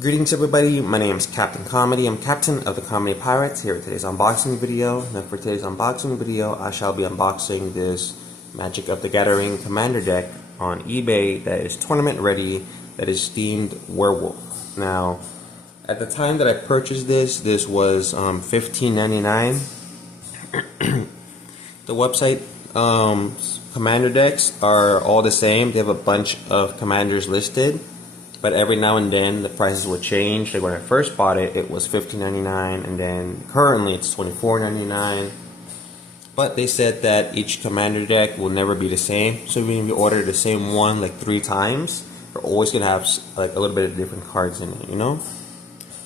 Greetings everybody, my name is Captain Comedy. I'm captain of the Comedy Pirates here with today's unboxing video. Now for today's unboxing video, I shall be unboxing this Magic of the Gathering Commander deck on eBay that is tournament ready, that is themed Werewolf. Now, at the time that I purchased this was $15.99. The website commander decks are all the same. They have a bunch of commanders listed, but every now and then the prices will change. Like when I first bought it, it was $15.99, and then currently it's $24.99. But they said that each commander deck will never be the same. So even if you order the same one like 3 times, you're always gonna have like a little bit of different cards in it, you know.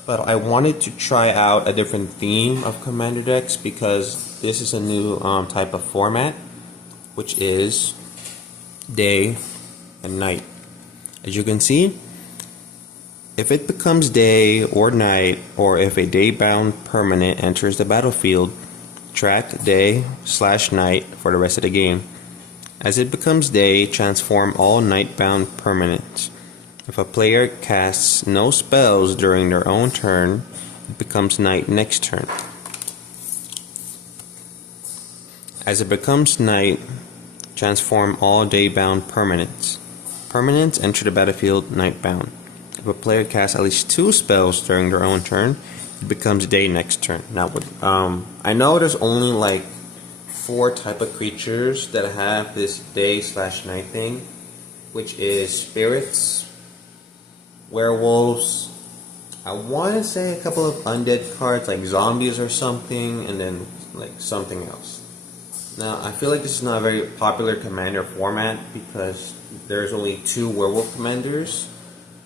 But I wanted to try out a different theme of commander decks because this is a new type of format, which is day and night. As you can see, if it becomes day or night, or if a day-bound permanent enters the battlefield, track day/night for the rest of the game. As it becomes day, transform all night-bound permanents. If a player casts no spells during their own turn, it becomes night next turn. As it becomes night, transform all day-bound permanents. Permanents enter the battlefield night-bound. If a player casts at least 2 spells during their own turn, it becomes day next turn. Now, I know there's only like 4 type of creatures that have this day/night thing, which is spirits, werewolves, I want to say a couple of undead cards like zombies or something, and then like something else. Now, I feel like this is not a very popular commander format because there's only 2 werewolf commanders.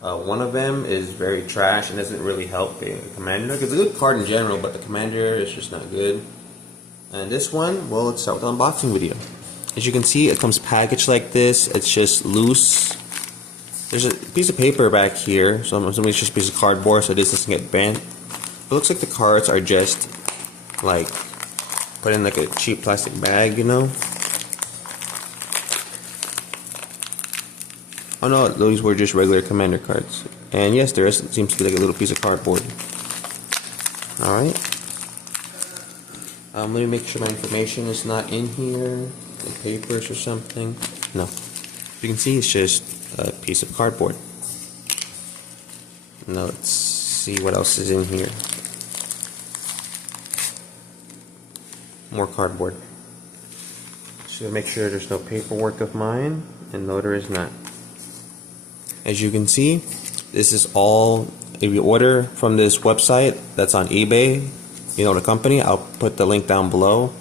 One of them is very trash and doesn't really help the commander. It's a good card in general, but the commander is just not good. And this one, well, let's start with the unboxing video. As you can see, it comes packaged like this. It's just loose. There's a piece of paper back here, so I'm assuming it's just a piece of cardboard so this doesn't get bent. It looks like the cards are just like put in like a cheap plastic bag, you know. Oh no, those were just regular commander cards. And yes, there seems to be like a little piece of cardboard. Alright. Let me make sure my information is not in here, like papers or something. No. You can see it's just a piece of cardboard. Now let's see what else is in here. More cardboard. So make sure there's no paperwork of mine, and no, there is not. As you can see, this is all, if you order from this website that's on eBay, you know the company, I'll put the link down below.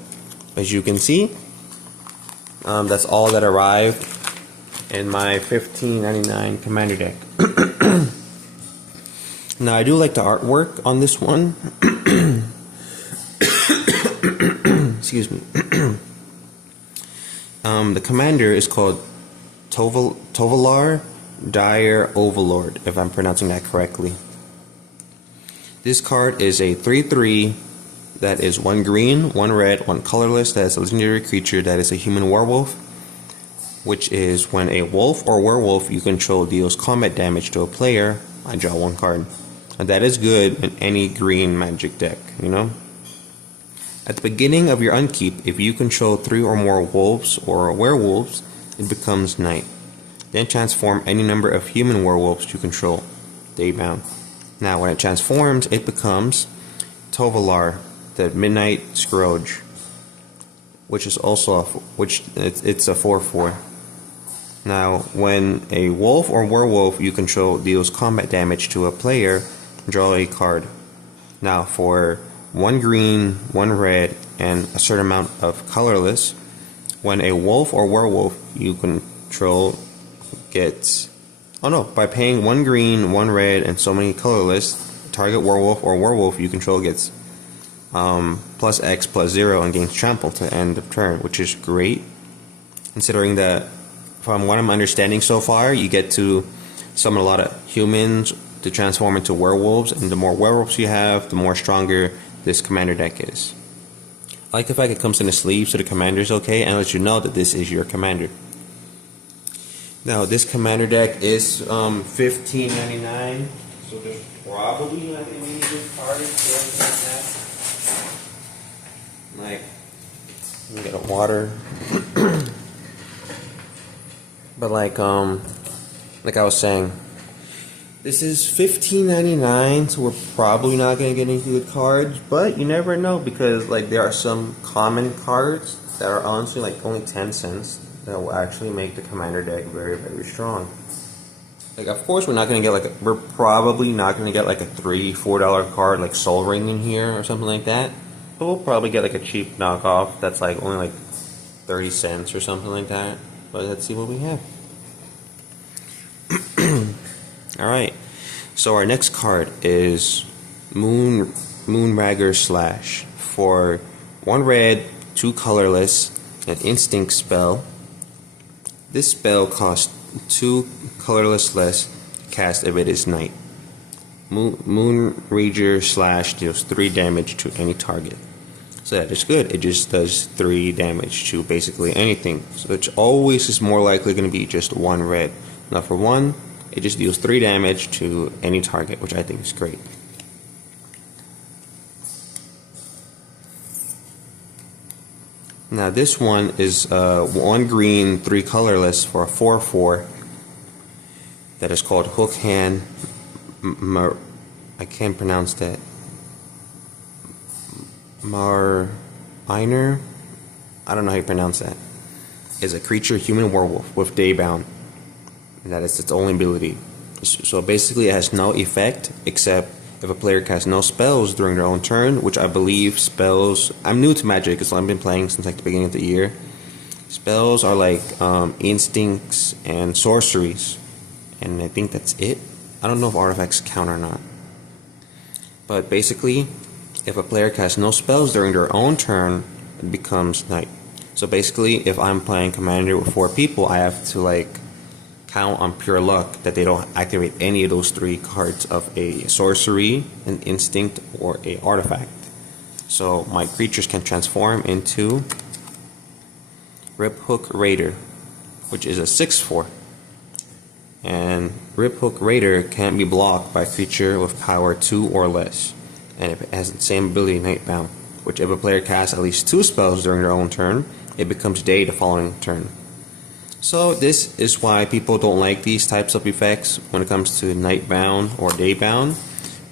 As you can see, that's all that arrived in my $15.99 commander deck. Now I do like the artwork on this one. Excuse me. The commander is called Tovalar Dire Overlord, if I'm pronouncing that correctly. This card is a 3/3 that is 1 green, 1 red, 1 colorless. That is a legendary creature that is a human werewolf, which is when a wolf or werewolf you control deals combat damage to a player, I draw 1 card. And that is good in any green magic deck, you know. At the beginning of your upkeep, if you control 3 or more wolves or werewolves, it becomes night. Then transform any number of human werewolves you control, daybound. Now when it transforms, it becomes Tovalar, the Midnight Scourge, which is also it's a 4/4. Now when a wolf or werewolf you control deals combat damage to a player, draw a card. Now for 1 green, 1 red, and a certain amount of colorless, when a wolf or werewolf you control gets, by paying 1 green, 1 red, and so many colorless, target werewolf or werewolf you control gets plus X plus 0 and gains trample to end of turn, which is great, considering that from what I'm understanding so far, you get to summon a lot of humans to transform into werewolves, and the more werewolves you have, the more stronger this commander deck is. I like the fact it comes in a sleeve so the commander is okay, and lets you know that this is your commander. Now this commander deck is $15.99, so so there's probably not gonna be any good cards or anything like that. Like, let me get a water. But like I was saying, this is $15.99, so we're probably not gonna get any good cards. But you never know, because like there are some common cards that are honestly like only 10 cents that will actually make the commander deck very, very strong. Like, of course, we're probably not gonna get like a $3-4 card like Soul Ring in here or something like that. But we'll probably get like a cheap knockoff that's like only like 30 cents or something like that. But let's see what we have. Alright, so our next card is Moonragger Slash. For 1 red, 2 colorless, an instinct spell. This spell costs 2 colorless less to cast if it is night. Moonragger Slash deals 3 damage to any target. So that is good. It just does 3 damage to basically anything. So it always is more likely going to be just 1 red. Now for 1, it just deals 3 damage to any target, which I think is great. Now this one is 1 green, 3 colorless for a 4/4 that is called Hook Hand. I can't pronounce that. Mariner? I don't know how you pronounce that. Is a creature human werewolf with Daybound. And that is its only ability. So basically it has no effect except if a player casts no spells during their own turn, which I believe spells... I'm new to Magic because I've been playing since like the beginning of the year. Spells are like instincts and sorceries. And I think that's it. I don't know if artifacts count or not. But basically, if a player casts no spells during their own turn, it becomes night. So basically, if I'm playing Commander with 4 people, I have to like count on pure luck that they don't activate any of those 3 cards of a sorcery, an instinct, or a artifact. So my creatures can transform into Riphook Raider, which is a 6/4. And Riphook Raider can't be blocked by a creature with power 2 or less. And it has the same ability, Nightbound, which if a player casts at least 2 spells during their own turn, it becomes day the following turn. So this is why people don't like these types of effects when it comes to Nightbound or Daybound,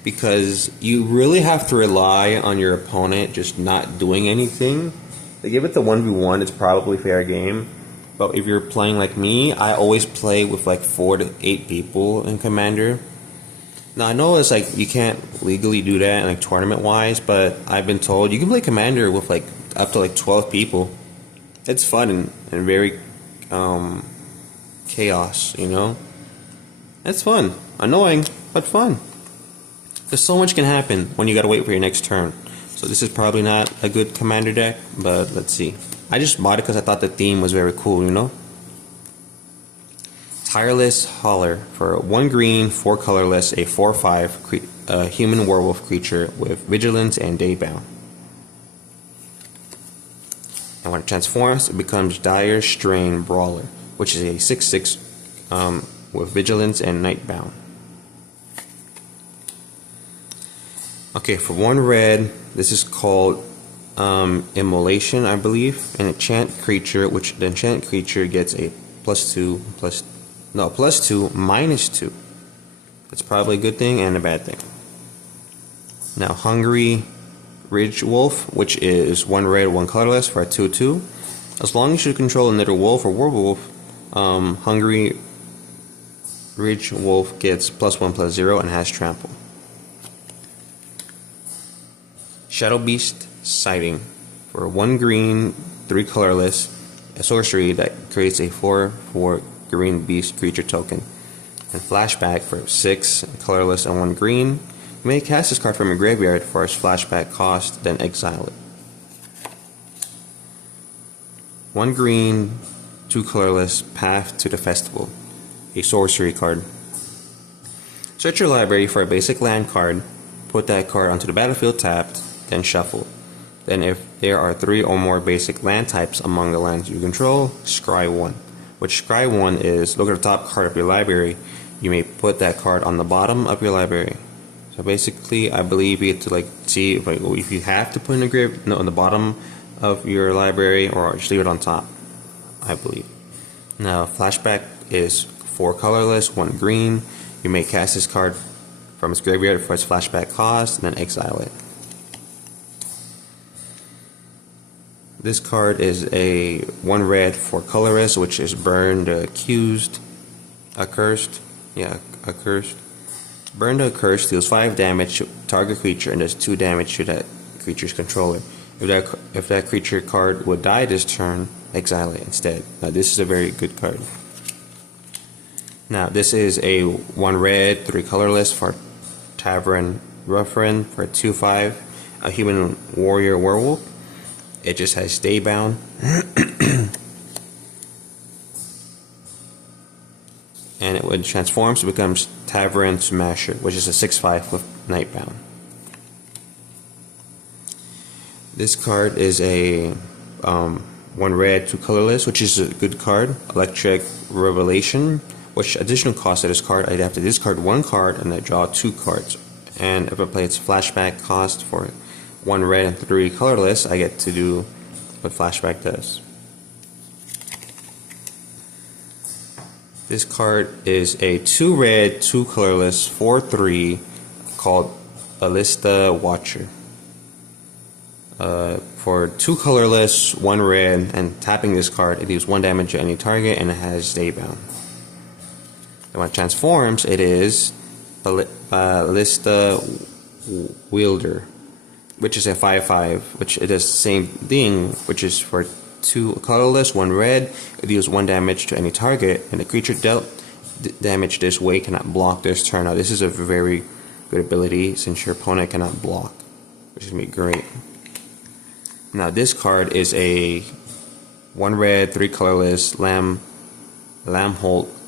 because you really have to rely on your opponent just not doing anything. They give it the 1v1, it's probably fair game. But if you're playing like me, I always play with like 4 to 8 people in Commander. Now I know it's like you can't legally do that like tournament wise, but I've been told you can play Commander with like up to like 12 people. It's fun and very chaos, you know? It's fun. Annoying, but fun. Because so much can happen when you gotta wait for your next turn. So this is probably not a good Commander deck, but let's see. I just bought it because I thought the theme was very cool, you know? Tireless Hauler. For 1 green, 4 colorless, a 4/5 human werewolf creature with vigilance and daybound. And when it transforms, it becomes Dire Strain Brawler, which is a 6/6 with vigilance and nightbound. Okay, for 1 red, this is called Immolation, I believe, an enchant creature, which the enchant creature gets a +2 -2. That's probably a good thing and a bad thing. Now Hungry Ridge Wolf, which is 1 red, 1 colorless for a 2/2. As long as you control another wolf or werewolf, Hungry Ridge Wolf gets +1/+0 and has trample. Shadow Beast Sighting. For 1 green, 3 colorless, a sorcery that creates a 4/4 green beast creature token. And flashback for 6 colorless and 1 green. You may cast this card from your graveyard for its flashback cost, then exile it. 1 green, 2 colorless, Path to the Festival, a sorcery card. Search your library for a basic land card, put that card onto the battlefield tapped, then shuffle. Then if there are 3 or more basic land types among the lands you control, scry 1. Which scry 1 is, look at the top card of your library, you may put that card on the bottom of your library. So basically, I believe you get to like see if you have to put in a grave, no, on the bottom of your library, or just leave it on top, I believe. Now, flashback is 4 colorless, 1 green. You may cast this card from its graveyard for its flashback cost, and then exile it. This card is a 1 red for colorless, which is Burn the Accursed. Burn the Accursed deals 5 damage to target creature and does 2 damage to that creature's controller. If that creature card would die this turn, exile it instead. Now this is a very good card. Now this is a 1 red, 3 colorless for Tavern Ruffian for 2/5, a human warrior werewolf. It just has stay bound. And when it transforms, it becomes Tavern Smasher, which is a 6/5 with Nightbound. This card is a 1 red, 2 colorless, which is a good card. Electric Revelation, which additional cost of this card, I'd have to discard 1 card and I draw 2 cards. And if I play its flashback cost for 1 red and 3 colorless, I get to do what flashback does. This card is a 2 red, 2 colorless, 4/3 called Ballista Watcher. For 2 colorless, 1 red, and tapping this card, it deals 1 damage to any target and it has stay bound. And when it transforms, it is Ballista Wielder, which is a 5/5, which it does the same thing, which is for 2 colorless, 1 red. It deals 1 damage to any target, and the creature dealt damage this way cannot block this turn. Now this is a very good ability since your opponent cannot block, which is going to be great. Now this card is a 1 red, 3 colorless Lamholt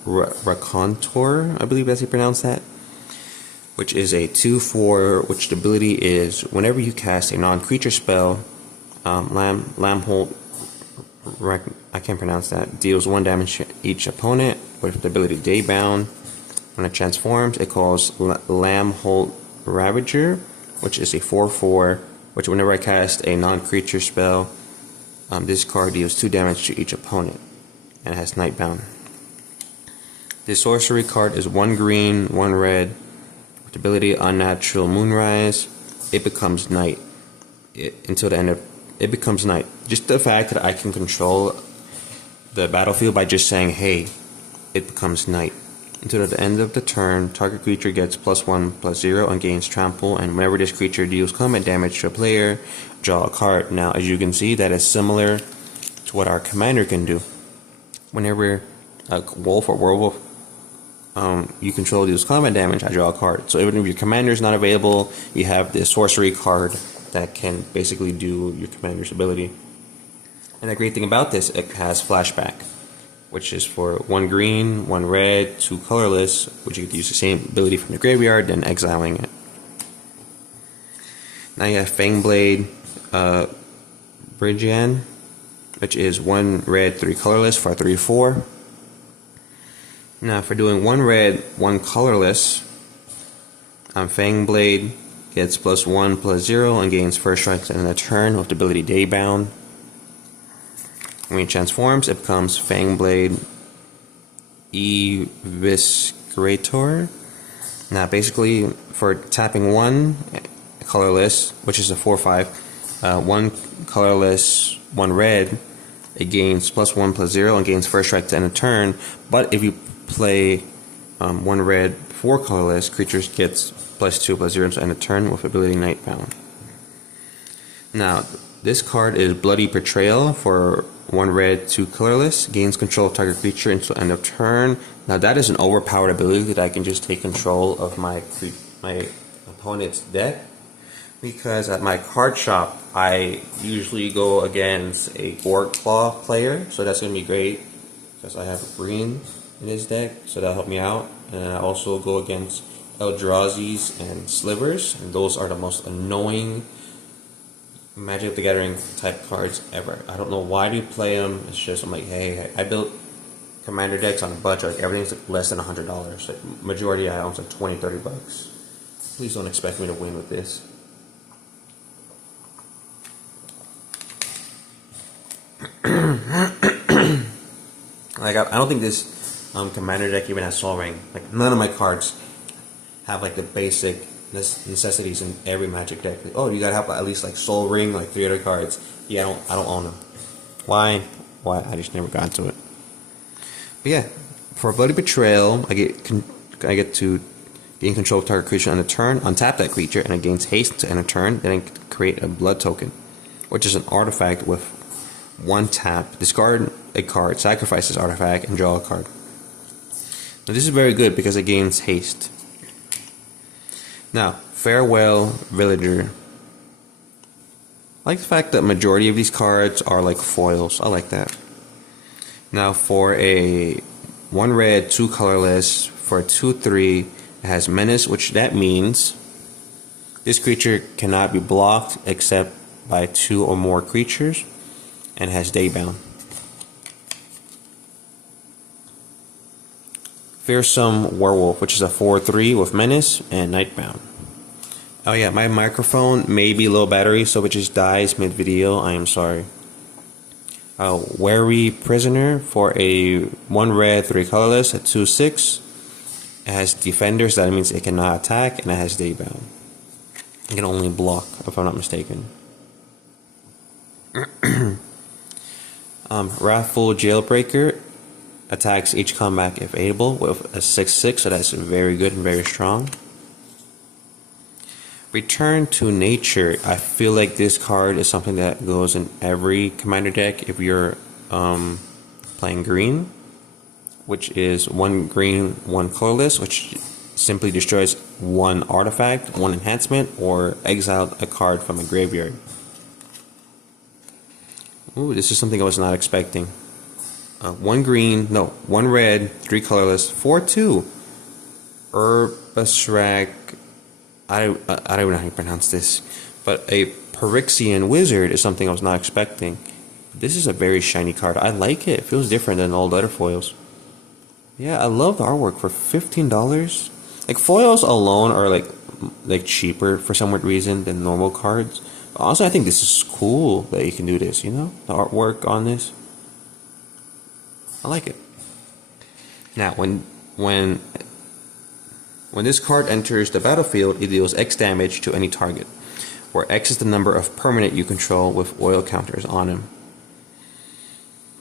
Raconteur, I believe that's how you pronounce that, which is a 2/4, which the ability is whenever you cast a non-creature spell, Lamholt, I can't pronounce that, deals 1 damage to each opponent with the ability Daybound. When it transforms, it calls Lamholt Ravager, which is a 4/4, which whenever I cast a non-creature spell, this card deals 2 damage to each opponent, and it has Nightbound. This sorcery card is 1 green, 1 red, with the ability Unnatural Moonrise. It becomes night. Until the end of it becomes night. Just the fact that I can control the battlefield by just saying, hey, it becomes night. Until the end of the turn, target creature gets +1/+0 and gains trample, and whenever this creature deals combat damage to a player, draw a card. Now, as you can see, that is similar to what our commander can do. Whenever a wolf or werewolf you control deals combat damage, I draw a card. So even if your commander is not available, you have this sorcery card that can basically do your commander's ability. And the great thing about this, it has flashback, which is for 1 green, 1 red, 2 colorless, which you could use the same ability from the graveyard, then exiling it. Now you have Fangblade Brigian, which is 1 red, 3 colorless for 3/4. Now for doing 1 red, 1 colorless, Fangblade gets +1/+0 and gains first strike in a turn with the ability Daybound. When it transforms, it becomes Fangblade Eviscerator. Now basically for tapping 1 colorless, which is a 4/5, 1 colorless, 1 red, it gains +1/+0 and gains first strike to end a turn. But if you play 1 red, 4 colorless, creatures gets +2/+0 to end a turn with ability Nightbound. Now this card is Bloody Betrayal for 1 red, 2 colorless, gains control of target creature until end of turn. Now that is an overpowered ability that I can just take control of my opponent's deck, because at my card shop I usually go against a Orc Claw player, so that's going to be great because I have a green in his deck, so that'll help me out. And I also go against Eldrazi's and Slivers, and those are the most annoying Magic the Gathering type cards ever. I don't know why do you play them. It's just I'm like, hey, I built commander decks on a budget, like everything's like less than $100. Like majority I own like 20-30 bucks. Please don't expect me to win with this. Like I don't think this commander deck even has Soul Ring. Like none of my cards have like the basic necessities in every Magic deck. Like, oh, you gotta have at least like Soul Ring, like 3 other cards. Yeah, I don't own them. Why? I just never got to it. But yeah, for Bloody Betrayal, I get to gain control of target creature on a turn, untap that creature, and it gains haste to end a turn. Then I create a blood token, which is an artifact with 1 tap. Discard a card, sacrifice this artifact, and draw a card. Now this is very good because it gains haste. Now, Farewell Villager. I like the fact that majority of these cards are like foils. I like that. Now for a 1 red, 2 colorless, for a 2/3, it has Menace, which that means this creature cannot be blocked except by 2 or more creatures, and has Daybound. Fearsome Werewolf, which is a 4/3 with Menace and Nightbound. Oh yeah, my microphone may be low battery, so if it just dies mid-video, I am sorry. Wary Prisoner, for a 1 red, 3 colorless, a 2/6. It has Defenders, that means it cannot attack, and it has Daybound. It can only block, if I'm not mistaken. Wrathful Jailbreaker attacks each combat if able with a 6/6, so that's very good and very strong. Return to Nature. I feel like this card is something that goes in every commander deck if you're playing green, which is 1 green, 1 colorless, which simply destroys 1 artifact, 1 enhancement, or exile a card from a graveyard. Ooh, this is something I was not expecting. 1 green, no, 1 red, 3 colorless, 4/2. Herbasrak. I don't even know how you pronounce this, but a Phyrexian Wizard is something I was not expecting. This is a very shiny card. I like it. It feels different than all the other foils. Yeah, I love the artwork for $15. Like foils alone are like cheaper for some weird reason than normal cards. But honestly, I think this is cool that you can do this. You know, the artwork on this. I like it. Now, when this card enters the battlefield, it deals X damage to any target, where X is the number of permanent you control with oil counters on him.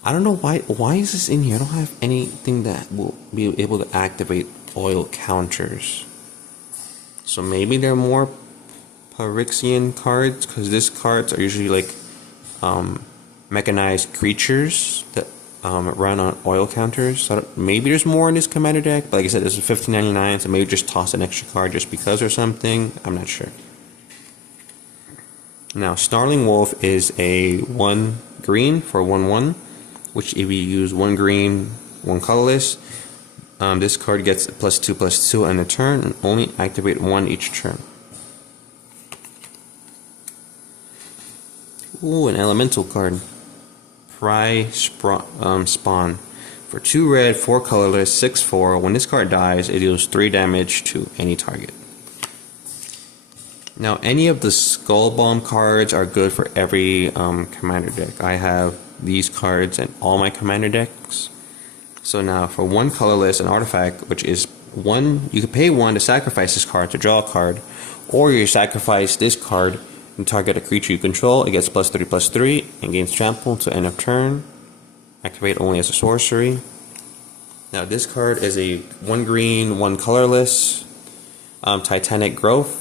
I don't know why is this in here? I don't have anything that will be able to activate oil counters. So maybe they're more Phyrexian cards, because these cards are usually like mechanized creatures that run on oil counters. So maybe there's more in this commander deck. But like I said, this is $15.99, so maybe just toss an extra card just because or something. I'm not sure. Now, Snarling Wolf is a 1 green for 1/1, which if you use 1 green, 1 colorless, this card gets +2/+2 on the turn and only activate 1 each turn. Ooh, an elemental card. Pry Spawn. For 2 red, 4 colorless, 6/4. When this card dies, it deals 3 damage to any target. Now, any of the Skull Bomb cards are good for every commander deck. I have these cards in all my commander decks. So now, for 1 colorless, an artifact, which is 1, you can pay 1 to sacrifice this card to draw a card, or you sacrifice this card and target a creature you control. It gets +3/+3 and gains trample to end of turn. Activate only as a sorcery. Now this card is a 1 green, 1 colorless, Titanic Growth.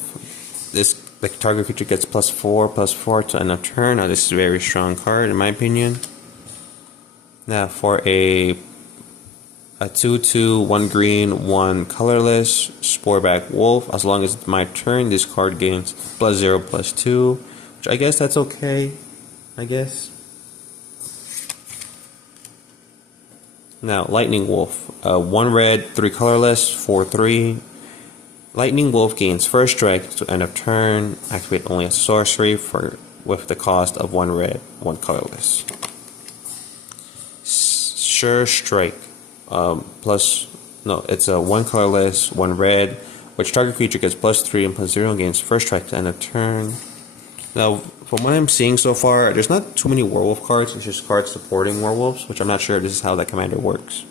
The target creature gets +4/+4 to end of turn. Now this is a very strong card in my opinion. Now for a 2/2, 1 green, 1 colorless, Sporeback Wolf. As long as it's my turn, this card gains +0/+2, which I guess that's okay. I guess. Now, Lightning Wolf. 1 red, 3 colorless, 4/3. Lightning Wolf gains first strike to end of turn. Activate only as a sorcery with the cost of 1 red, 1 colorless. Sure Strike. It's a one colorless, one red, which target creature gets +3 and +0 against first strike to end of turn. Now, from what I'm seeing so far, there's not too many werewolf cards. It's just cards supporting werewolves, which I'm not sure if this is how that commander works.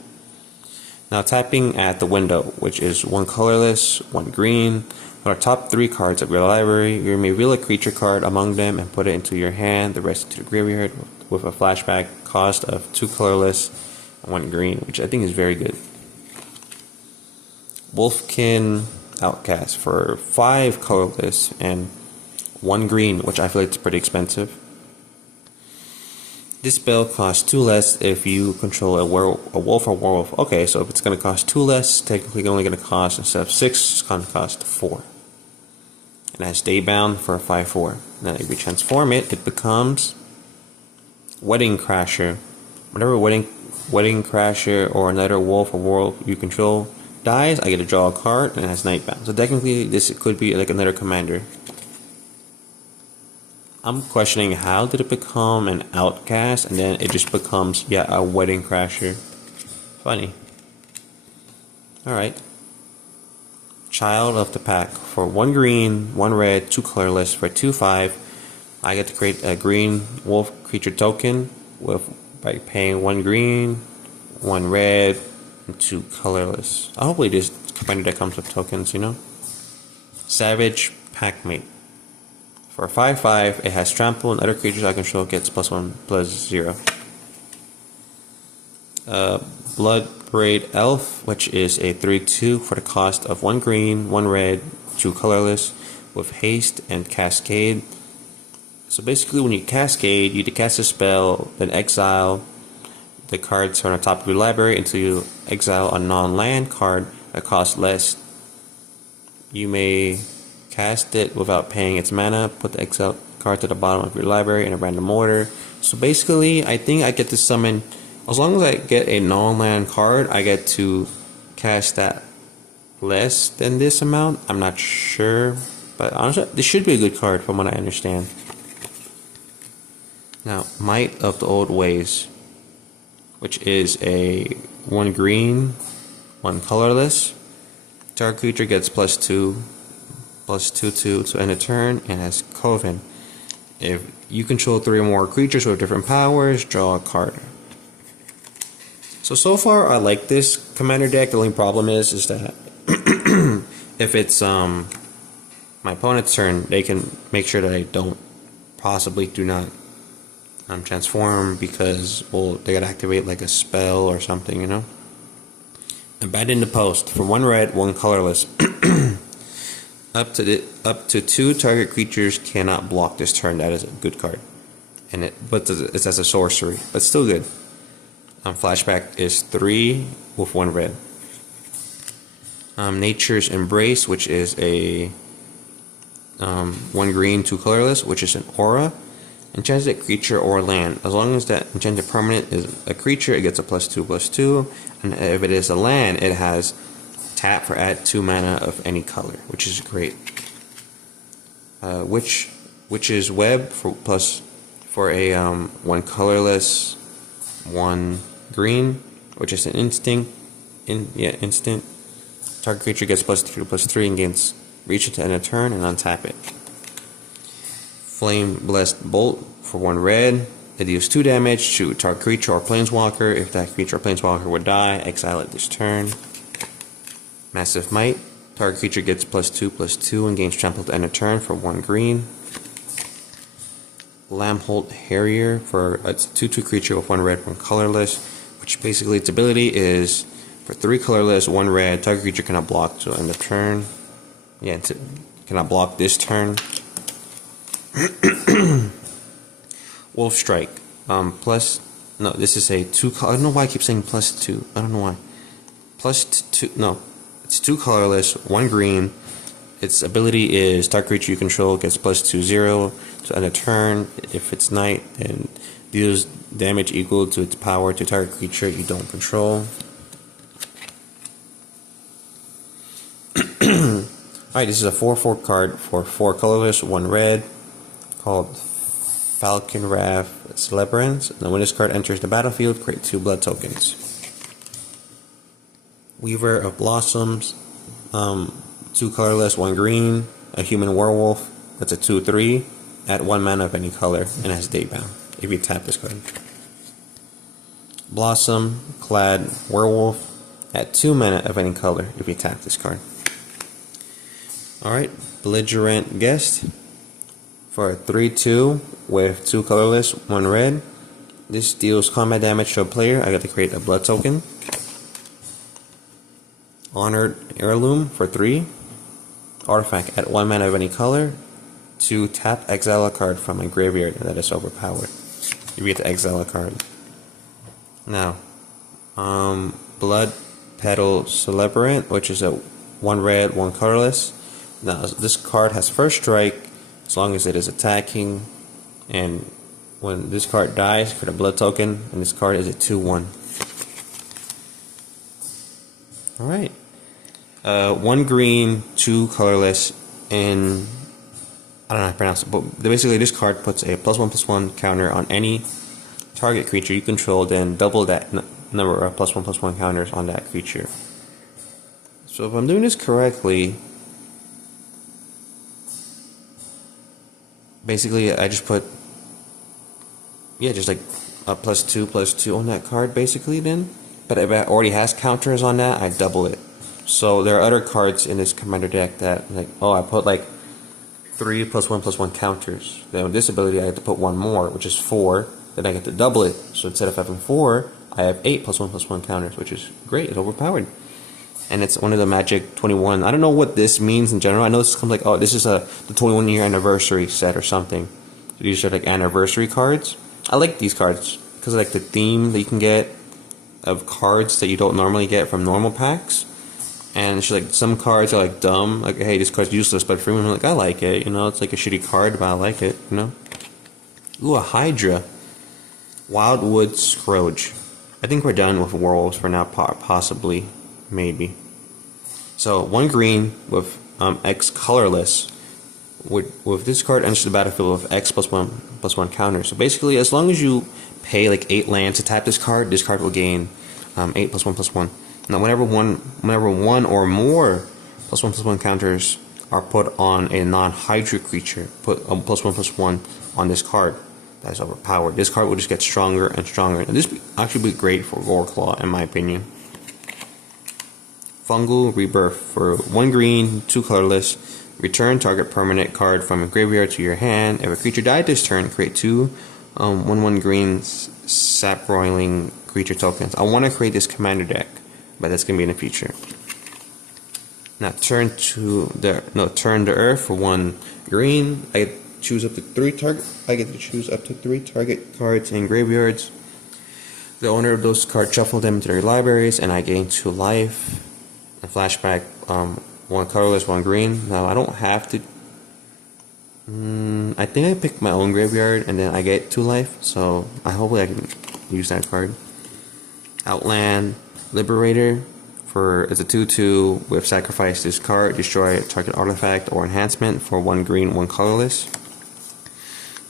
Now, tapping at the window, which is one colorless, one green. On our top 3 cards of your library, you may reveal a creature card among them and put it into your hand, the rest into the graveyard, with a flashback cost of 2 colorless and 1 green, which I think is very good. Wolfkin Outcast for 5 colorless and 1 green, which I feel like it's pretty expensive. This spell costs 2 less if you control a wolf or werewolf. Okay, so if it's going to cost 2 less, technically only going to cost, instead of 6, it's going to cost 4. And that's Daybound for a 5/4. Now if you transform it, it becomes Wedding Crasher. Whenever Wedding Crasher or another wolf or werewolf you control dies, I get to draw a card, and it has Nightbound. So technically, this could be like another commander. I'm questioning, how did it become an Outcast and then it just becomes, a Wedding Crasher? Funny. Alright. Child of the Pack for 1 green, 1 red, 2 colorless for 2/5. I get to create a green wolf creature token by paying 1 green, 1 red, and 2 colorless. Hopefully this commander deck comes with tokens, Savage Packmate. For 5/5, it has trample, and other creatures I control gets +1/+0. Blood Parade Elf, which is a 3/2 for the cost of 1 green, 1 red, 2 colorless, with haste and cascade. So basically, when you cascade, you cast a spell, then exile the cards on the top of your library until you exile a non-land card that costs less. You may cast it without paying its mana, put the exile card to the bottom of your library in a random order. So basically, I think I get to summon, as long as I get a non-land card, I get to cast that less than this amount. I'm not sure, but honestly, this should be a good card from what I understand. Now, Might of the Old Ways, which is a 1 green, 1 colorless. Target creature gets +2/+2/2 to end a turn, and has Coven. If you control 3 or more creatures with different powers, draw a card. So far I like this commander deck. The only problem is that if it's my opponent's turn, they can make sure that I do not transform, because they gotta activate like a spell or something, Abandon the Post for 1 red, 1 colorless. Up to 2 target creatures cannot block this turn. That is a good card, but it's as a sorcery, but still good. Flashback is 3 with 1 red. Nature's Embrace, which is a 1 green, 2 colorless, which is an aura. Enchanted creature or land. As long as that enchanted permanent is a creature, it gets a +2/+2, and if it is a land, it has tap for add 2 mana of any color, which is great. Witch's Web for a 1 colorless, 1 green, which is an instant. Target creature gets +2/+3 and gains reach it to end a turn and untap it. Flame Blessed Bolt for 1 red. It deals 2 damage to target creature or planeswalker. If that creature or planeswalker would die, exile it this turn. Massive Might. Target creature gets +2/+2 and gains trample to end a turn for 1 green. Lamholt Harrier for a 2/2 creature with 1 red, 1 colorless, which basically its ability is for 3 colorless, 1 red. Target creature cannot block to end of turn. Cannot block this turn. Wolf Strike. This is a 2 color. I don't know why I keep saying +2. I don't know why. +2. No, it's 2 colorless, 1 green. Its ability is target creature you control gets +2/0 to end a turn. If it's night, then deals damage equal to its power to target creature you don't control. Alright, this is a 4/4 card for 4 colorless, 1 red, called Falcon Wrath Celebrants. And when this card enters the battlefield, create 2 blood tokens. Weaver of Blossoms, 2 colorless, 1 green, a human werewolf. That's a 2/3 at 1 mana of any color and has date bound. If you tap this card. Blossom clad werewolf at 2 mana of any color if you tap this card. Alright, Belligerent Guest for a 3/2 with 2 colorless, 1 red. This deals combat damage to a player. I got to create a blood token. Honored Heirloom for 3. Artifact at 1 mana of any color. To tap, exile a card from a graveyard that is overpowered. You get to exile a card. Now, Blood Petal Celebrant, which is a 1 red, 1 colorless. Now, this card has first strike as long as it is attacking, and when this card dies, create a blood token, and this card is a 2/1. Alright. 1 green, 2 colorless, and I don't know how to pronounce it, but basically this card puts a +1/+1 counter on any target creature you control, then double that number of +1/+1 counters on that creature. So if I'm doing this correctly, basically I just put, just like a +2/+2 on that card basically then. But if it already has counters on that, I double it. So there are other cards in this commander deck that, like, I put like 3 +1/+1 counters. Then with this ability I have to put 1 more, which is 4. Then I get to double it. So instead of having 4, I have 8 +1/+1 counters, which is great. It's overpowered. And it's one of the Magic 21. I don't know what this means in general. I know this comes like, this is the 21-year anniversary set or something. So these are like anniversary cards. I like these cards because I like the theme that you can get of cards that you don't normally get from normal packs. And it's like some cards are like dumb, like, hey, this card's useless, but for me, I'm like, I like it, it's like a shitty card, but I like it, Ooh, a Hydra. Wildwood Scroge. I think we're done with werewolves for now, possibly, maybe. So 1 green with X colorless. With this card enters the battlefield with X +1/+1 counter. So basically, as long as you pay like 8 lands to tap this card will gain 8 +1/+1. Now, whenever one or more +1/+1 counters are put on a non-Hydra creature, put a +1/+1 on this card. That is overpowered. This card will just get stronger and stronger. And this would actually be great for Goreclaw, in my opinion. Fungal Rebirth for 1 green, 2 colorless. Return target permanent card from a graveyard to your hand. If a creature died this turn, create 2 1/1 green sap roiling creature tokens. I want to create this commander deck, but that's gonna be in the future. Now turn to Earth for 1 green. I get to choose up to 3 target cards in graveyards. The owner of those cards shuffle them into their libraries, and I gain 2 life. A flashback, 1 colorless, 1 green. Now I don't have to. I think I picked my own graveyard, and then I get 2 life. So hopefully I can use that card. Outland Liberator it's a 2/2 with sacrifice this card, destroy target artifact or enhancement for 1 green, 1 colorless.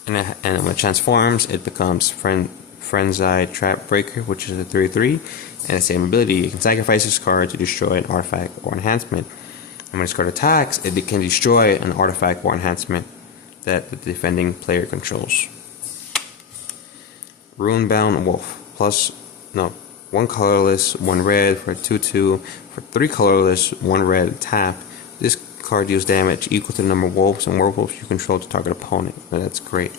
And when it transforms, it becomes Frenzied Trap Breaker, which is a 3/3, and the same ability. You can sacrifice this card to destroy an artifact or enhancement. And when this card attacks, it can destroy an artifact or enhancement that the defending player controls. Runebound Wolf 1 colorless, 1 red for 2/2 for 3 colorless, 1 red tap. This card deals damage equal to the number of wolves and werewolves you control to target opponent. That's great.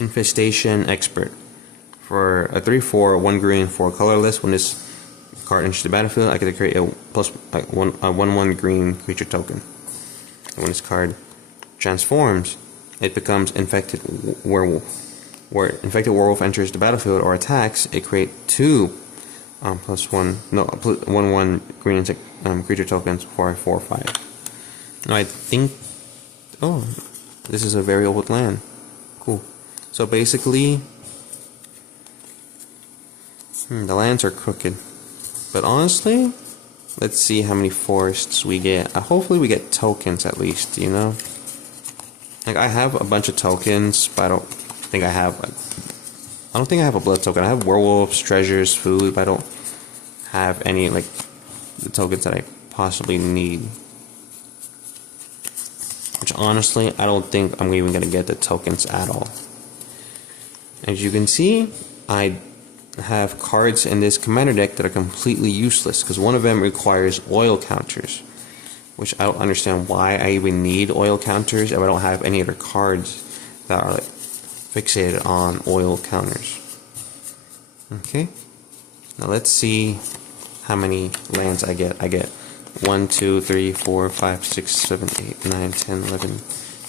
Infestation Expert for a 3/4, 1 green, 4 colorless. When this card enters the battlefield, I get to create a 1/1 green creature token. And when this card transforms, it becomes Infected Werewolf. Where Infected Werewolf enters the battlefield or attacks, it creates 2 1/1 green creature tokens for a 4/5. Now I think, this is a very old land. Cool. So basically, the lands are crooked. But honestly, let's see how many forests we get. Hopefully we get tokens at least, Like I have a bunch of tokens, but I don't think I have a blood token. I have werewolves, treasures, food, but I don't have any like the tokens that I possibly need. Which honestly, I don't think I'm even gonna get the tokens at all. As you can see, I have cards in this commander deck that are completely useless because one of them requires oil counters, which I don't understand why I even need oil counters if I don't have any other cards that are like fixated on oil counters. Okay, now let's see how many lands I get. I get 1, 2, 3, 4, 5, 6, 7, 8, 9, 10, 11,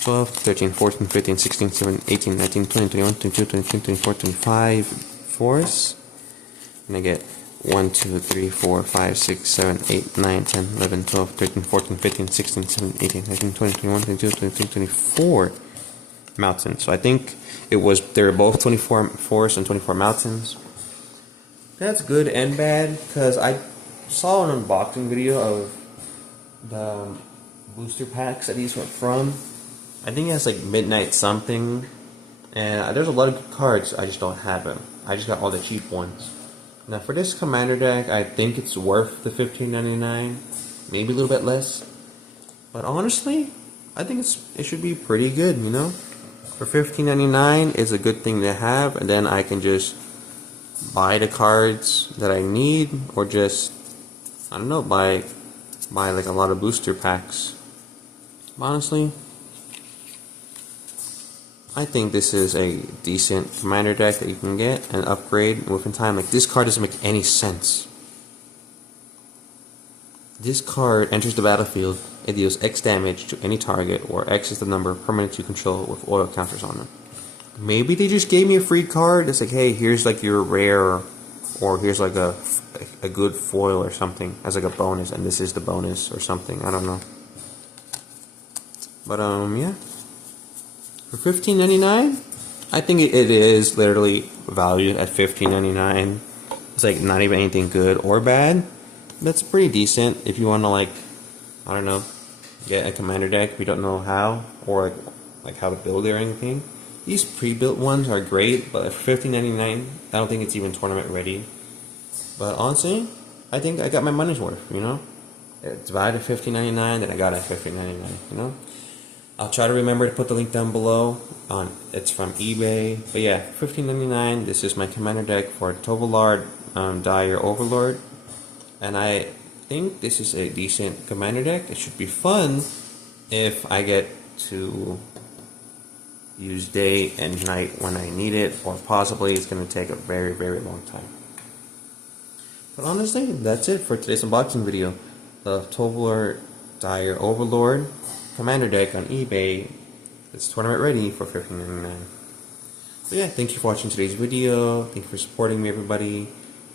12, 13, 14, 15, 16, 17, 18, 19, 20, 21, 22, 23, 24, 25 forests. And I get 1, 2, 3, 4, 5, 6, 7, 8, 9, 10, 11, 12, 13, 14, 15, 16, 17, 18, 19, 20, 21, 22, 23, 24 mountains. So I think they were both 24 forests and 24 mountains. That's good and bad because I saw an unboxing video of the booster packs that these were from. I think it has like midnight something, and there's a lot of good cards. I just don't have them. I just got all the cheap ones. Now for this commander deck, I think it's worth the $15.99, maybe a little bit less. But honestly, I think it should be pretty good. You know, for $15.99, it's a good thing to have, and then I can just buy the cards that I need, or just, I don't know, buy like a lot of booster packs. Honestly, I think this is a decent commander deck that you can get and upgrade within time. Like, this card doesn't make any sense. This card enters the battlefield. It deals X damage to any target, or X is the number of permanents you control with oil counters on them. Maybe they just gave me a free card. It's like, hey, here's like your rare, or here's like a good foil or something as like a bonus, and this is the bonus or something. I don't know. But yeah, for $15.99, I think it is literally valued at $15.99. It's like not even anything good or bad. That's pretty decent if you want to, like, I don't know, get a commander deck if you don't know how, or like how to build it or anything. These pre-built ones are great, but for $15.99, I don't think it's even tournament ready. But honestly, I think I got my money's worth, you know? It's valued at $15.99, then I got it at $15.99, you know? I'll try to remember to put the link down below. It's from eBay. But yeah, $15.99, this is my commander deck for Tovolar Dire Overlord. And I think this is a decent commander deck. It should be fun if I get to use day and night when I need it, or possibly it's going to take a very, very long time. But honestly, that's it for today's unboxing video of Tovolar Dire Overlord commander deck on eBay. It's tournament ready for $15.99. So yeah, thank you for watching today's video. Thank you for supporting me, everybody.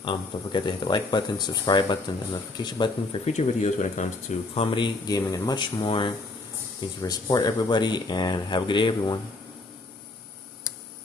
Don't forget to hit the like button, subscribe button, and notification button for future videos when it comes to comedy, gaming, and much more. Thank you for your support, everybody, and have a good day, everyone.